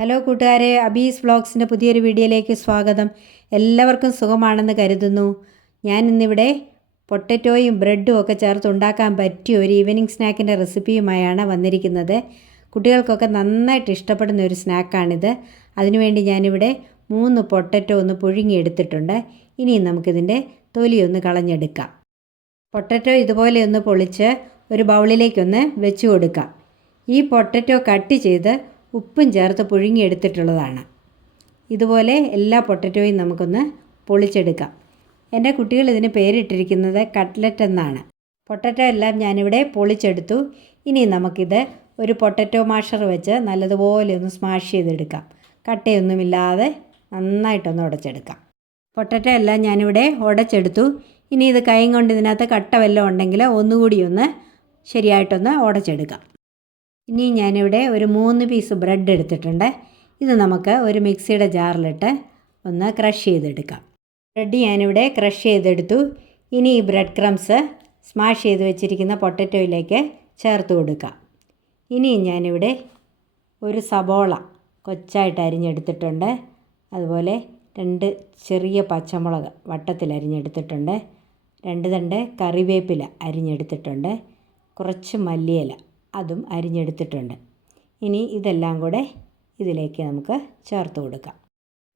Hello കൂട്ടുകാരെ, അബീസ് വ്ളോഗ്സിൻ്റെ പുതിയൊരു വീഡിയോയിലേക്ക് സ്വാഗതം. എല്ലാവർക്കും സുഖമാണെന്ന് കരുതുന്നു. ഞാൻ ഇന്നിവിടെ പൊട്ടറ്റോയും ബ്രെഡും ഒക്കെ ചേർത്ത് ഉണ്ടാക്കാൻ പറ്റിയ ഒരു ഈവനിങ് സ്നാക്കിൻ്റെ റെസിപ്പിയുമായാണ് വന്നിരിക്കുന്നത്. കുട്ടികൾക്കൊക്കെ നന്നായിട്ട് ഇഷ്ടപ്പെടുന്ന ഒരു സ്നാക്കാണിത്. അതിനുവേണ്ടി ഞാനിവിടെ 3 പൊട്ടറ്റോ ഒന്ന് പുഴുങ്ങിയെടുത്തിട്ടുണ്ട്. ഇനിയും നമുക്കിതിൻ്റെ തൊലിയൊന്ന് കളഞ്ഞെടുക്കാം. പൊട്ടറ്റോ ഇതുപോലെ ഒന്ന് പൊളിച്ച് ഒരു ബൗളിലേക്കൊന്ന് വെച്ച് കൊടുക്കാം. ഈ പൊട്ടറ്റോ കട്ട് ചെയ്ത് ഉപ്പും ചേർത്ത് പുഴുങ്ങിയെടുത്തിട്ടുള്ളതാണ്. ഇതുപോലെ എല്ലാ പൊട്ടറ്റോയും നമുക്കൊന്ന് പൊളിച്ചെടുക്കാം. എൻ്റെ കുട്ടികൾ ഇതിന് പേരിട്ടിരിക്കുന്നത് കട്ട്ലറ്റ് എന്നാണ്. പൊട്ടറ്റോ എല്ലാം ഞാനിവിടെ പൊളിച്ചെടുത്തു. ഇനി നമുക്കിത് ഒരു പൊട്ടറ്റോ മാഷർ വെച്ച് നല്ലതുപോലെ ഒന്ന് സ്മാഷ് ചെയ്തെടുക്കാം. കട്ടയൊന്നുമില്ലാതെ നന്നായിട്ടൊന്ന് ഉടച്ചെടുക്കാം. പൊട്ടറ്റോ എല്ലാം ഞാനിവിടെ ഉടച്ചെടുത്തു. ഇനി ഇത് കൈ കൊണ്ട് ഇതിനകത്ത് കട്ട വല്ലതും ഉണ്ടെങ്കിൽ ഒന്നുകൂടി ഒന്ന് ശരിയായിട്ടൊന്ന് ഉടച്ചെടുക്കാം. ഇനി ഞാനിവിടെ ഒരു 3 പീസ് ബ്രെഡ് എടുത്തിട്ടുണ്ട്. ഇത് നമുക്ക് ഒരു മിക്സിയുടെ ജാറിലിട്ട് ഒന്ന് ക്രഷ് ചെയ്തെടുക്കാം. ബ്രെഡ് ഞാനിവിടെ ക്രഷ് ചെയ്തെടുത്തു. ഇനി ഈ ബ്രെഡ് ക്രംസ് സ്മാഷ് ചെയ്ത് വെച്ചിരിക്കുന്ന പൊട്ടറ്റോയിലേക്ക് ചേർത്ത് കൊടുക്കാം. ഇനി ഞാനിവിടെ ഒരു സബോള കൊച്ചായിട്ട് അരിഞ്ഞെടുത്തിട്ടുണ്ട്. അതുപോലെ 2 ചെറിയ പച്ചമുളക് വട്ടത്തിൽ അരിഞ്ഞെടുത്തിട്ടുണ്ട്. 2 തണ്ട് കറിവേപ്പില അരിഞ്ഞെടുത്തിട്ടുണ്ട്. കുറച്ച് മല്ലിയില അതും അരിഞ്ഞെടുത്തിട്ടുണ്ട്. ഇനി ഇതെല്ലാം കൂടെ ഇതിലേക്ക് നമുക്ക് ചേർത്ത് കൊടുക്കാം.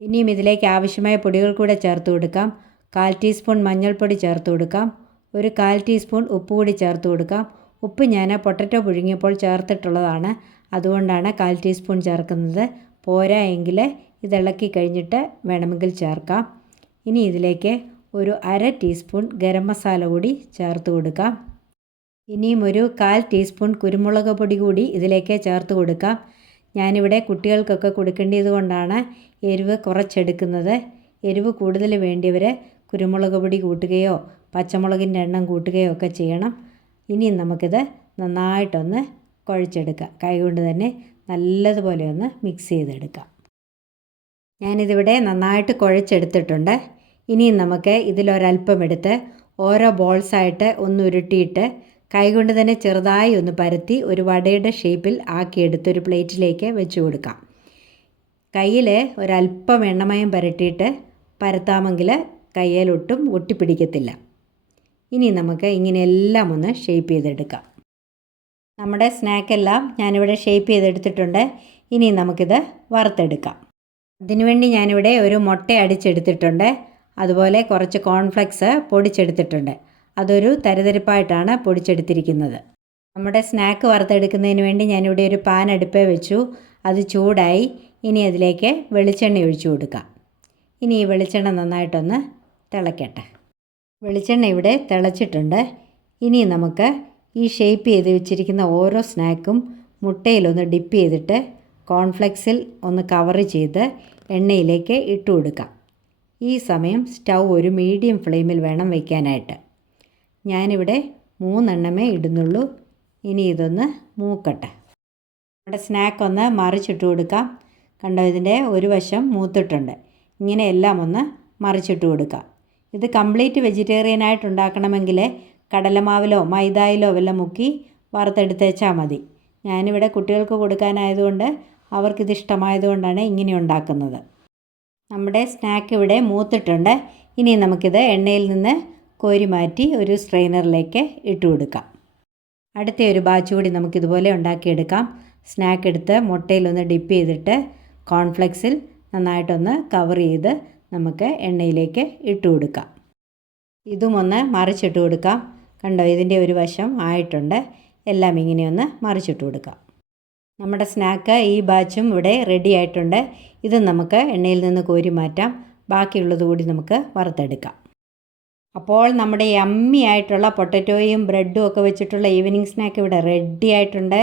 ഇനിയും ഇതിലേക്ക് ആവശ്യമായ പൊടികൾ കൂടെ ചേർത്ത് കൊടുക്കാം. 1/4 ടീസ്പൂൺ മഞ്ഞൾപ്പൊടി ചേർത്ത് കൊടുക്കാം. ഒരു 1/4 ടീസ്പൂൺ ഉപ്പ് കൂടി ചേർത്ത് കൊടുക്കാം. ഉപ്പ് ഞാൻ പൊട്ടറ്റോ പുഴുങ്ങിയപ്പോൾ ചേർത്തിട്ടുള്ളതാണ്, അതുകൊണ്ടാണ് 1/4 ടീസ്പൂൺ ചേർക്കുന്നത്. പോരാ എങ്കിൽ ഇതിളക്കി കഴിഞ്ഞിട്ട് വേണമെങ്കിൽ ചേർക്കാം. ഇനി ഇതിലേക്ക് ഒരു 1/2 ടീസ്പൂൺ ഗരം മസാല കൂടി ചേർത്ത് കൊടുക്കാം. ഇനിയും ഒരു 1/4 ടീസ്പൂൺ കുരുമുളക് പൊടി കൂടി ഇതിലേക്ക് ചേർത്ത് കൊടുക്കാം. ഞാനിവിടെ കുട്ടികൾക്കൊക്കെ കൊടുക്കേണ്ടത് കൊണ്ടാണ് എരിവ് കുറച്ചെടുക്കുന്നത്. എരിവ് കൂടുതൽ വേണ്ടിയവർ കുരുമുളക് പൊടി കൂട്ടുകയോ പച്ചമുളകിൻ്റെ എണ്ണം കൂട്ടുകയോ ഒക്കെ ചെയ്യണം. ഇനിയും നമുക്കിത് നന്നായിട്ടൊന്ന് കുഴച്ചെടുക്കാം. കൈകൊണ്ട് തന്നെ നല്ലതുപോലെ ഒന്ന് മിക്സ് ചെയ്തെടുക്കാം. ഞാനിതിവിടെ നന്നായിട്ട് കുഴച്ചെടുത്തിട്ടുണ്ട്. ഇനിയും നമുക്ക് ഇതിലൊരൽപ്പം എടുത്ത് ഓരോ ബോൾസായിട്ട് ഒന്ന് ഉരുട്ടിയിട്ട് കൈകൊണ്ട് തന്നെ ചെറുതായി ഒന്ന് പരത്തി ഒരു വടയുടെ ഷേപ്പിൽ ആക്കിയെടുത്ത് ഒരു പ്ലേറ്റിലേക്ക് വെച്ച് കൊടുക്കാം. കയ്യിൽ ഒരല്പം എണ്ണമയം പുരട്ടിയിട്ട് പരത്താമെങ്കിൽ കയ്യിലൊട്ടും ഒട്ടിപ്പിടിക്കത്തില്ല. ഇനി നമുക്ക് ഇങ്ങനെയെല്ലാം ഒന്ന് ഷേപ്പ് ചെയ്തെടുക്കാം. നമ്മുടെ സ്നാക്കെല്ലാം ഞാനിവിടെ ഷേപ്പ് ചെയ്തെടുത്തിട്ടുണ്ട്. ഇനി നമുക്കിത് വറുത്തെടുക്കാം. അതിനുവേണ്ടി ഞാനിവിടെ ഒരു മുട്ട അടിച്ചെടുത്തിട്ടുണ്ട്. അതുപോലെ കുറച്ച് കോൺഫ്ലെക്സ് പൊടിച്ചെടുത്തിട്ടുണ്ട്. അതൊരു തരിതരിപ്പായിട്ടാണ് പൊടിച്ചെടുത്തിരിക്കുന്നത്. നമ്മുടെ സ്നാക്ക് വറുത്തെടുക്കുന്നതിന് വേണ്ടി ഞാനിവിടെ ഒരു പാൻ അടുപ്പേ വെച്ചു. അത് ചൂടായി. ഇനി അതിലേക്ക് വെളിച്ചെണ്ണ ഒഴിച്ചു കൊടുക്കാം. ഇനി ഈ വെളിച്ചെണ്ണ നന്നായിട്ടൊന്ന് തിളയ്ക്കട്ടെ. വെളിച്ചെണ്ണ ഇവിടെ തിളച്ചിട്ടുണ്ട്. ഇനി നമുക്ക് ഈ ഷേപ്പ് ചെയ്ത് വെച്ചിരിക്കുന്ന ഓരോ സ്നാക്കും മുട്ടയിലൊന്ന് ഡിപ്പ് ചെയ്തിട്ട് കോൺഫ്ലെക്സിൽ ഒന്ന് കവർ ചെയ്ത് എണ്ണയിലേക്ക് ഇട്ട് കൊടുക്കാം. ഈ സമയം സ്റ്റൗ ഒരു മീഡിയം ഫ്ലെയിമിൽ വേണം വയ്ക്കാനായിട്ട്. ഞാനിവിടെ 3 എണ്ണമേ ഇടുന്നുള്ളൂ. ഇനി ഇതൊന്ന് മൂക്കട്ടെ. നമ്മുടെ സ്നാക്കൊന്ന് മറിച്ചിട്ട് കൊടുക്കാം. കണ്ടോ, ഇതിൻ്റെ ഒരു വശം മൂത്തിട്ടുണ്ട്. ഇങ്ങനെ എല്ലാം ഒന്ന് മറിച്ചിട്ട് കൊടുക്കാം. ഇത് കംപ്ലീറ്റ് വെജിറ്റേറിയനായിട്ട് ഉണ്ടാക്കണമെങ്കിൽ കടലമാവിലോ മൈദയിലോ വല്ലതും മുക്കി വറുത്തെടുത്തേച്ചാൽ മതി. ഞാനിവിടെ കുട്ടികൾക്ക് കൊടുക്കാനായതുകൊണ്ട് അവർക്കിത് ഇഷ്ടമായതുകൊണ്ടാണ് ഇങ്ങനെ ഉണ്ടാക്കുന്നത്. നമ്മുടെ സ്നാക്ക് ഇവിടെ മൂത്തിട്ടുണ്ട്. ഇനി നമുക്കിത് എണ്ണയിൽ നിന്ന് കോരി മാറ്റി ഒരു സ്ട്രെയിനറിലേക്ക് ഇട്ട് കൊടുക്കാം. അടുത്ത ഒരു ബാച്ച് കൂടി നമുക്കിതുപോലെ ഉണ്ടാക്കിയെടുക്കാം. സ്നാക്ക് എടുത്ത് മുട്ടയിലൊന്ന് ഡിപ്പ് ചെയ്തിട്ട് കോൺഫ്ലെക്സിൽ നന്നായിട്ടൊന്ന് കവർ ചെയ്ത് നമുക്ക് എണ്ണയിലേക്ക് ഇട്ട് കൊടുക്കാം. ഇതും ഒന്ന് മറിച്ചിട്ട് കൊടുക്കാം. കണ്ടോ, ഇതിൻ്റെ ഒരു വശം ആയിട്ടുണ്ട്. എല്ലാം ഇങ്ങനെയൊന്ന് മറിച്ചിട്ട് കൊടുക്കാം. നമ്മുടെ സ്നാക്ക് ഈ ബാച്ചും ഇവിടെ റെഡി ആയിട്ടുണ്ട്. ഇത് നമുക്ക് എണ്ണയിൽ നിന്ന് കോരി മാറ്റാം. ബാക്കിയുള്ളത് കൂടി നമുക്ക് വറുത്തെടുക്കാം. അപ്പോൾ നമ്മുടെ യമ്മി ആയിട്ടുള്ള പൊട്ടറ്റോയും ബ്രെഡും ഒക്കെ വെച്ചിട്ടുള്ള ഈവനിങ് സ്നാക്ക് ഇവിടെ റെഡി ആയിട്ടുണ്ട്.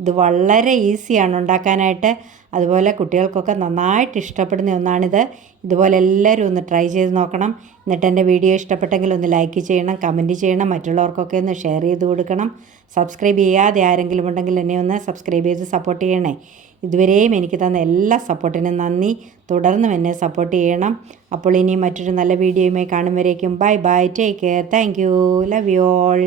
ഇത് വളരെ ഈസിയാണ് ഉണ്ടാക്കാനായിട്ട്. അതുപോലെ കുട്ടികൾക്കൊക്കെ നന്നായിട്ട് ഇഷ്ടപ്പെടുന്ന ഒന്നാണിത്. ഇതുപോലെ എല്ലാവരും ഒന്ന് ട്രൈ ചെയ്ത് നോക്കണം. എന്നിട്ട് എൻ്റെ വീഡിയോ ഇഷ്ടപ്പെട്ടെങ്കിൽ ഒന്ന് ലൈക്ക് ചെയ്യണം, കമൻറ്റ് ചെയ്യണം, മറ്റുള്ളവർക്കൊക്കെ ഒന്ന് ഷെയർ ചെയ്ത് കൊടുക്കണം. സബ്സ്ക്രൈബ് ചെയ്യാതെ ആരെങ്കിലും ഉണ്ടെങ്കിൽ എന്നെ ഒന്ന് സബ്സ്ക്രൈബ് ചെയ്ത് സപ്പോർട്ട് ചെയ്യണേ. ഇതുവരെയും എനിക്ക് തന്ന എല്ലാ സപ്പോർട്ടിനും നന്ദി. തുടർന്നും എന്നെ സപ്പോർട്ട് ചെയ്യണം. അപ്പോൾ ഇനി മറ്റൊരു നല്ല വീഡിയോയുമായി കാണും വരേക്കും bye bye, take care, thank you, love you all.